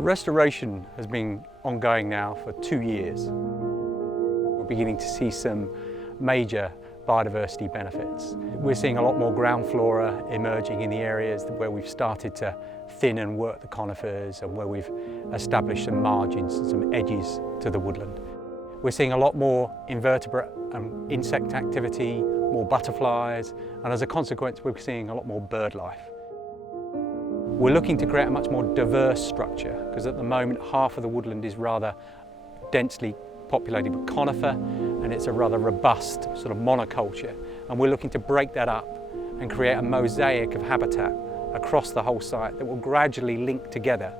Restoration has been ongoing now for 2 years. We're beginning to see some major biodiversity benefits. We're seeing a lot more ground flora emerging in the areas where we've started to thin and work the conifers and where we've established some margins and some edges to the woodland. We're seeing a lot more invertebrate and insect activity, more butterflies, and as a consequence we're seeing a lot more bird life. We're looking to create a much more diverse structure because at the moment half of the woodland is rather densely populated with conifer and it's a rather robust sort of monoculture, and we're looking to break that up and create a mosaic of habitat across the whole site that will gradually link together.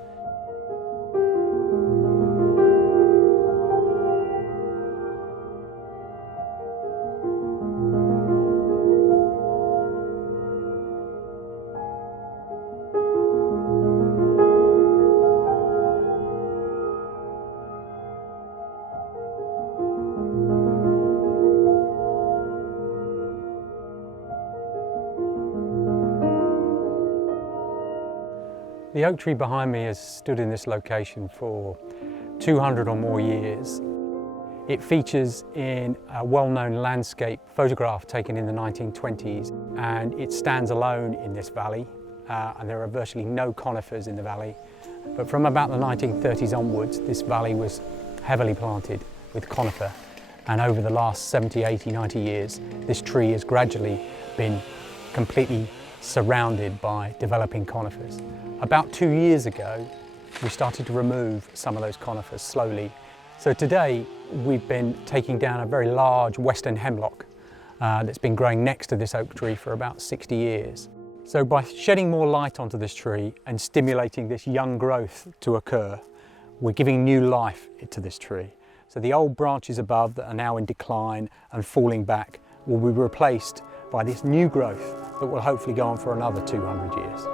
The oak tree behind me has stood in this location for 200 or more years. It features in a well-known landscape photograph taken in the 1920s, and it stands alone in this valley, and there are virtually no conifers in the valley. But from about the 1930s onwards, this valley was heavily planted with conifer, and over the last 70, 80, 90 years, this tree has gradually been completely surrounded by developing conifers. About 2 years ago, we started to remove some of those conifers slowly. So today, we've been taking down a very large western hemlock that's been growing next to this oak tree for about 60 years. So by shedding more light onto this tree and stimulating this young growth to occur, we're giving new life to this tree. So the old branches above that are now in decline and falling back will be replaced by this new growth that will hopefully go on for another 200 years.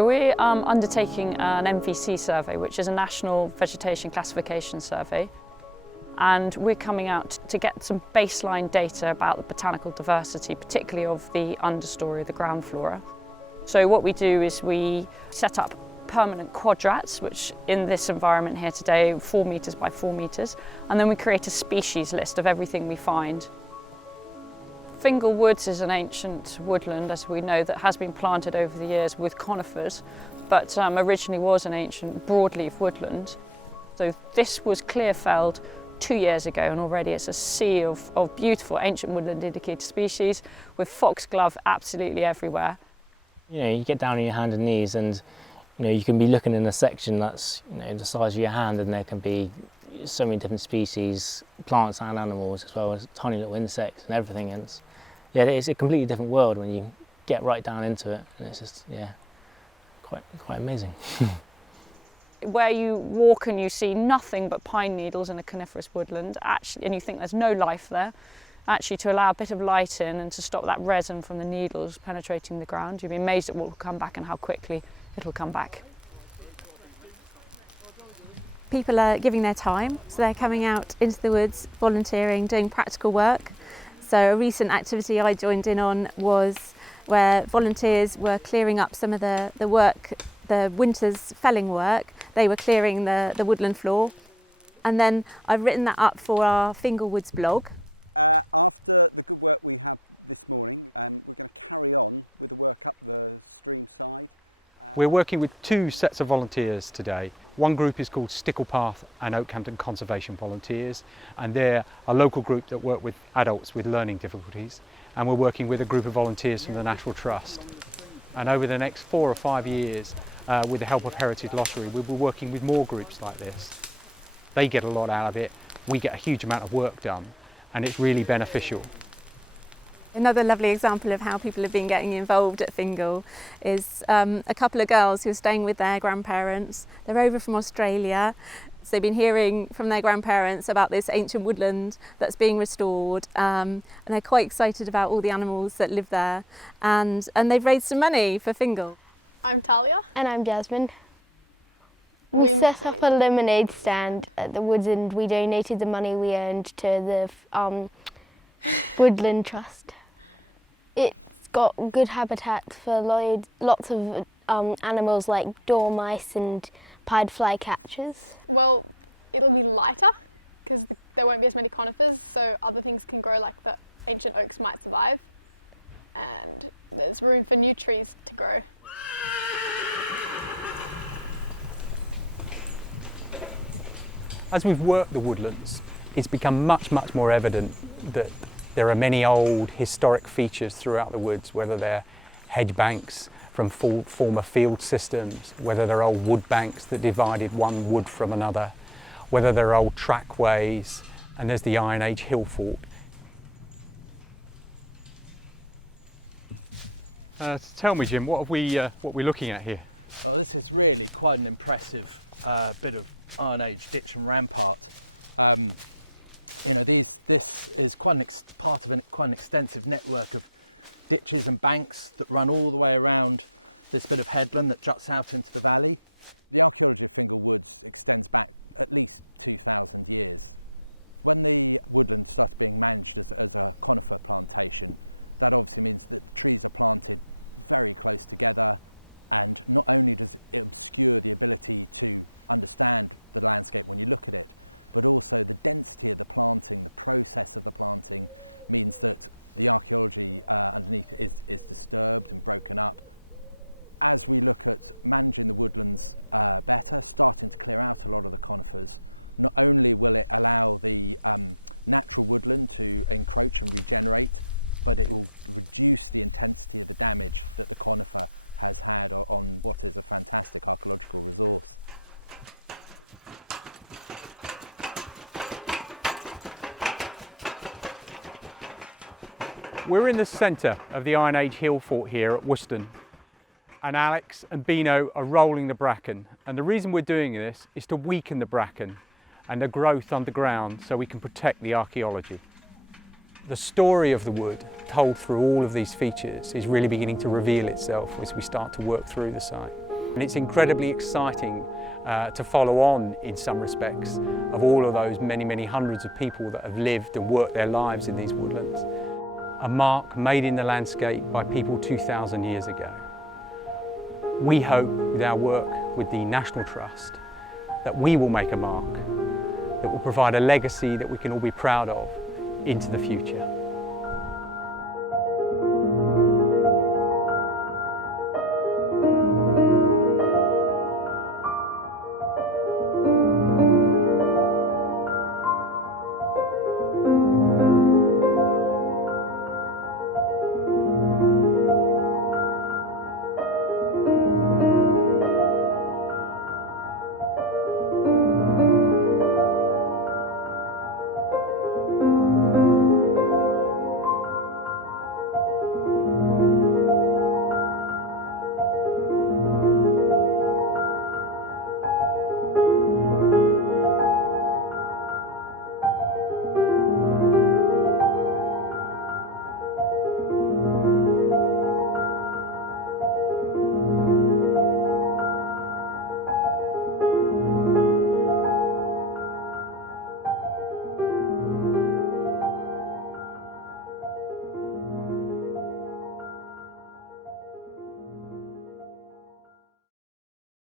We're undertaking an MVC survey, which is a National Vegetation Classification Survey, and we're coming out to get some baseline data about the botanical diversity, particularly of the understory, the ground flora. So what we do is we set up permanent quadrats, which in this environment here today, 4 metres by 4 metres, and then we create a species list of everything we find. Fingle Woods is an ancient woodland, as we know, that has been planted over the years with conifers, but originally was an ancient broadleaf woodland. So this was clear felled 2 years ago, and already it's a sea of beautiful ancient woodland indicated species with foxglove absolutely everywhere. You know, you get down on your hands and knees and you can be looking in a section that's the size of your hand, and there can be so many different species, plants and animals, as well as tiny little insects and everything else. Yeah, it's a completely different world when you get right down into it, and it's just, yeah, quite amazing. Where you walk and you see nothing but pine needles in a coniferous woodland, actually, and you think there's no life there, actually to allow a bit of light in and to stop that resin from the needles penetrating the ground, you'll be amazed at what will come back and how quickly it'll come back. People are giving their time, so they're coming out into the woods, volunteering, doing practical work. So a recent activity I joined in on was where volunteers were clearing up some of the work, the winter's felling work. They were clearing the woodland floor. And then I've written that up for our Fingle Woods blog. After the good work we have this morning, we're going to carry on with the work up the stream side. We're working with 2 sets of volunteers today. One group is called Sticklepath and Oakhampton Conservation Volunteers, and they're a local group that work with adults with learning difficulties, and we're working with a group of volunteers from the National Trust. And over the next 4 or 5 years with the help of Heritage Lottery, we'll be working with more groups like this. They get a lot out of it, we get a huge amount of work done, and it's really beneficial. Another lovely example of how people have been getting involved at Fingle is a couple of girls who are staying with their grandparents. They're over from Australia. So they've been hearing from their grandparents about this ancient woodland that's being restored, and they're quite excited about all the animals that live there, and they've raised some money for Fingle. I'm Talia. And I'm Jasmine. We set up a lemonade stand at the woods and we donated the money we earned to the Woodland Trust. It's got good habitat for lots of animals like dormice and pied flycatchers. Well, it'll be lighter because there won't be as many conifers, so other things can grow, like the ancient oaks might survive, and there's room for new trees to grow. As we've worked the woodlands, it's become much more evident that there are many old historic features throughout the woods, whether they're hedge banks from former field systems, whether they're old wood banks that divided one wood from another, whether they're old trackways, and there's the Iron Age hill fort. Tell me, Jim, what are we looking at here? Oh, this is really quite an impressive bit of Iron Age ditch and rampart. You know, this is quite an extensive network of ditches and banks that run all the way around this bit of headland that juts out into the valley. The archaeology of Fingle Woods extends back at least 2,000 years. When the woodland started being managed as a conifer plantation, that obviously means that the trees are planted very close together, and not only does it obscure the ability to understand the landscape when you look at it, but also the density of the planting, the process of the planting, means that the archaeology underneath it is disturbed and broken up. As we look at managing the woodlands better, starting to clear out a lot of the conifers, not only will it allow the natural woodland to encroach and regenerate, but it will reduce the intensity of the damage that the conifer has had on what is a fantastic archaeological resource. We're in the centre of the Iron Age hill fort here at Woodland, and Alex and Bino are rolling the bracken, and the reason we're doing this is to weaken the bracken and the growth underground so we can protect the archaeology. The story of the wood, told through all of these features, is really beginning to reveal itself as we start to work through the site. And it's incredibly exciting to follow on, in some respects, of all of those many hundreds of people that have lived and worked their lives in these woodlands. A mark made in the landscape by people 2,000 years ago. We hope with our work with the National Trust that we will make a mark that will provide a legacy that we can all be proud of into the future.